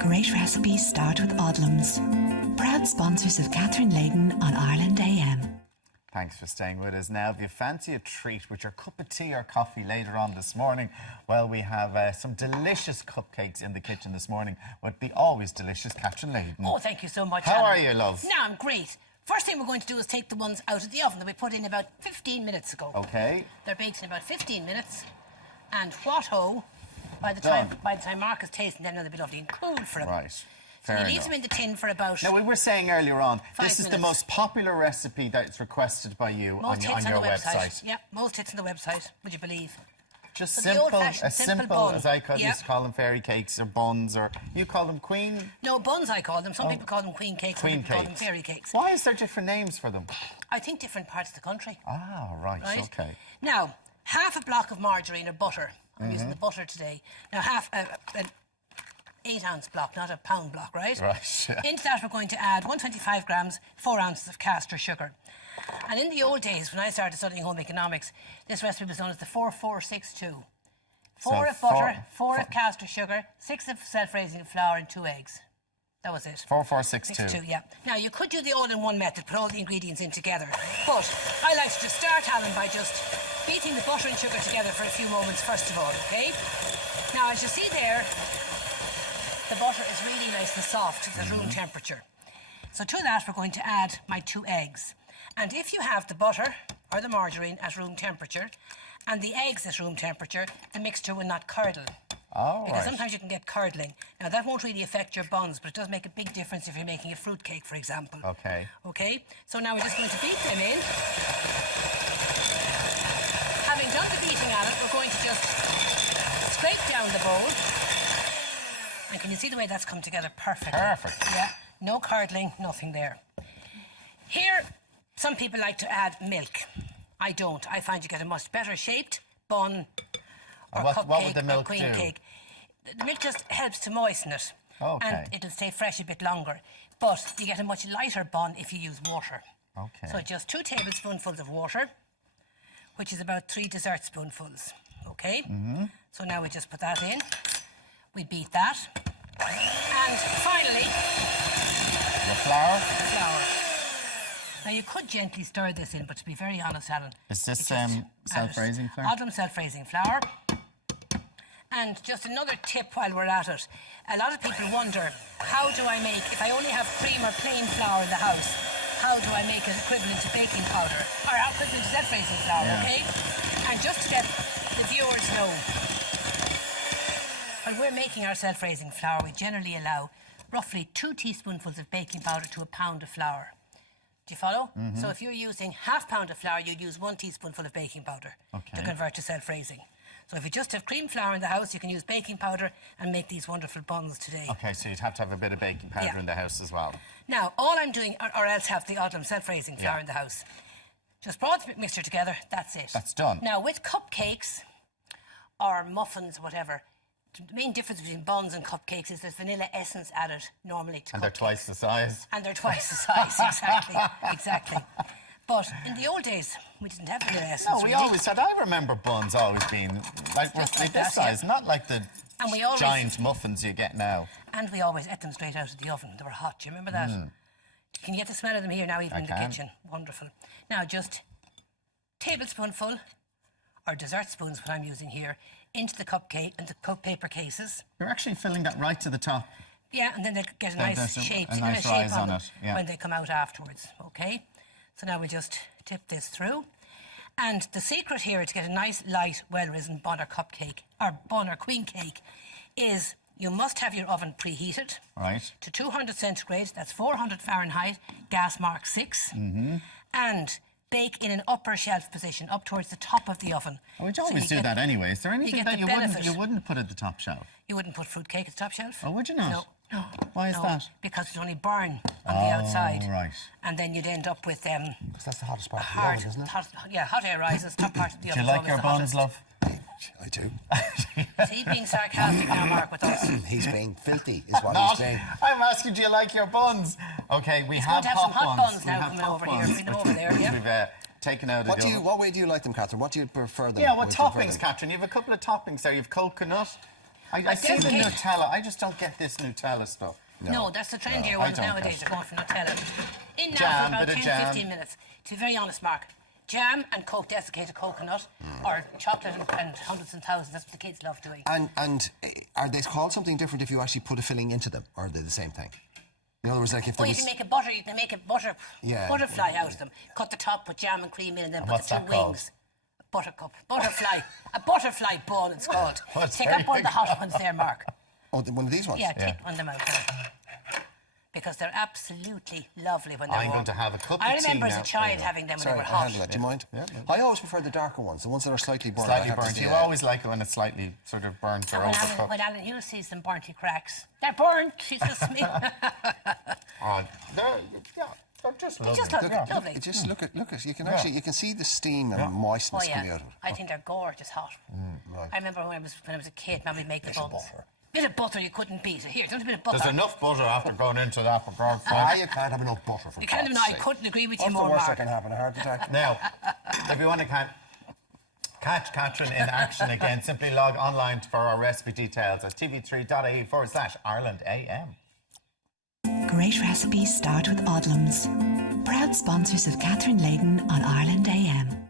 Great recipes start with Odlums. Proud sponsors of Catherine Layden on Ireland AM. Thanks for staying with us. Now, if you fancy a treat with your cup of tea or coffee later on this morning, well, we have some delicious cupcakes in the kitchen this morning with the always delicious Catherine Layden. Oh, thank you so much, How Alan. are you, love? Now, I'm great. First thing we're going to do is take the ones out of the oven that we put in about 15 minutes ago. Okay. They're baked in about 15 minutes. And what-ho, by the time Mark has tasted them, they'll be lovely and cool for him. Right. So you leave them in the tin for about... Now, we were saying earlier on, 5 this is minutes. the most popular recipe that's requested by you on your website. Yeah, most hits on the website, would you believe? Just So simple, simple as I bun. used to call them, fairy cakes or buns, or you call them queen? No, buns I call them. Some people call them queen cakes, some people call them fairy cakes. Why is there different names for them? I think different parts of the country. Ah, right. Okay. Now, half a block of margarine or butter. I'm using the butter today. Now, half an 8-ounce block, not a pound block, right? Right. Into that, we're going to add 125 grams, 4 ounces of caster sugar. And in the old days, when I started studying home economics, this recipe was known as the 4-4-6-2. 4 of butter, 4 of caster sugar, 6 of self-raising flour, and 2 eggs. That was it. 4-4-6-2. 6-2, yeah. Now, you could do the all-in-one method, put all the ingredients in together. But I like to just start, Alan, by just beating the butter and sugar together for a few moments, first of all, OK? Now, as you see there, the butter is really nice and soft at room temperature. So to that, we're going to add my 2 eggs. And if you have the butter or the margarine at room temperature and the eggs at room temperature, the mixture will not curdle. Oh, because sometimes you can get curdling. Now, that won't really affect your buns, but it does make a big difference if you're making a fruit cake, for example. Okay. Okay? So now we're just going to beat them in. Having done the beating on it, we're going to just scrape down the bowl. And can you see the way that's come together perfectly? Perfect. Yeah. No curdling, nothing there. Here, some people like to add milk. I don't. I find you get a much better shaped bun or what cupcake would the milk or queen do? cake. The milk just helps to moisten it. Okay. And it'll stay fresh a bit longer. But you get a much lighter bun if you use water. Okay. So just 2 tablespoonfuls of water, which is about 3 dessert spoonfuls. Okay? So now we just put that in. We beat that. And finally, The flour? the flour. Now, you could gently stir this in, but to be very honest, Alan... Is this you just self-raising add it. flour? Odlum self-raising flour. And just another tip while we're at it. A lot of people wonder, how do I make... If I only have cream or plain flour in the house, how do I make it equivalent to baking powder? Or equivalent to self-raising flour, OK? And just to let the viewers know... When we're making our self-raising flour, we generally allow roughly 2 teaspoonfuls of baking powder to a pound of flour. Do you follow? So if you're using half pound of flour, you'd use 1 teaspoonful of baking powder to convert to self-raising. So if you just have cream flour in the house, you can use baking powder and make these wonderful buns today. Okay, so you'd have to have a bit of baking powder in the house as well. Now, all I'm doing, or else have the Odlum self-raising flour in the house. Just pour the mixture together, that's it. That's done. Now, with cupcakes or muffins, whatever, the main difference between buns and cupcakes is there's vanilla essence added normally to And cupcakes. they're twice the size. And they're twice the size, exactly, exactly. But in the old days, we didn't have vanilla essence. No, we really. always had... I remember buns always being like roughly like this that, yeah. size, not like the And we always- giant muffins you get now. And we always ate them straight out of the oven. They were hot. Do you remember that? Can you get the smell of them here now, even in the can. kitchen? Wonderful. Now, just tablespoonful, or dessert spoons, what I'm using here, into the cupcake and the cup paper cases. You're actually filling that right to the top. Yeah, and then they get a nice shape. a So nice get a shape rise on on them it, yeah. when they come out afterwards. Okay. So now we just tip this through. And the secret here to get a nice, light, well-risen bun or cupcake, or bun or queen cake, is you must have your oven preheated Right. to 200 centigrade, that's 400 Fahrenheit, gas mark 6, and bake in an upper shelf position, up towards the top of the oven. Oh, we'd So always you do get- that anyway. Is there anything get that the you benefit. wouldn't put at the top shelf? You wouldn't put fruit cake at the top shelf? Oh, would you not? No, no. Why is no, that? Because it'd only burn on the outside. right. And then you'd end up with Because that's the hottest part of the hard, oven, isn't it? hot air rises, top part of the Do oven. you like your buns, love? I do. Is he being sarcastic now, Mark, with us? He's being filthy, is what he's saying. I'm asking, do you like your buns? Okay, we have going to have some hot buns We now have coming hot over here. buns, Bring them which over there, yeah. We've taken out of the oven. What way do you like them, Catherine? What do you prefer them? Yeah, what would you prefer toppings, them? Catherine? You have a couple of toppings there. You have coconut. I see the Nutella. I just don't get this Nutella stuff. No, that's the trendier ones nowadays. They're going for Nutella. In now Jam, for about bit of 10, jam. 15 minutes. To be very honest, Mark, jam and desiccated coconut, or chocolate and hundreds and thousands. That's what the kids love doing. And are they called something different if you actually put a filling into them, or are they the same thing? In other words, like if there you was... can make a butterfly out of them. Cut the top, put jam and cream in, and then put the two wings. Butterfly. A butterfly bun, it's called. Take up one of the hot ones there, Mark. Oh, one of these ones? Yeah, take one of them out there. Because they're absolutely lovely when they're warm. I'm going to have a cup of tea I remember as now. a child having them when Sorry, they were I'll hot. handle that. Do you mind? Yeah. I always prefer the darker ones, the ones that are slightly burnt. Slightly burnt. You always like it when it's slightly sort of burnt or overcooked. When Alan Hughes sees them burnt, he cracks. They're burnt, he says to me. Oh, they're just lovely. Just lovely. Just look at. You can actually you can see the steam and moistness coming out of it. I think they're gorgeous hot. Right. I remember when I was a kid, Mum would make the buns. Bit of butter you couldn't beat. Here, there's a bit of butter. There's enough butter after going into that for God. You can't have enough butter for You can't even. I couldn't agree with you more, What's the worst Mark. that can happen? A heart attack? Now, if you want to catch Catherine in action again, simply log online for our recipe details at tv3.ie/Ireland AM. Great recipes start with Odlums. Proud sponsors of Catherine Leyden on Ireland AM.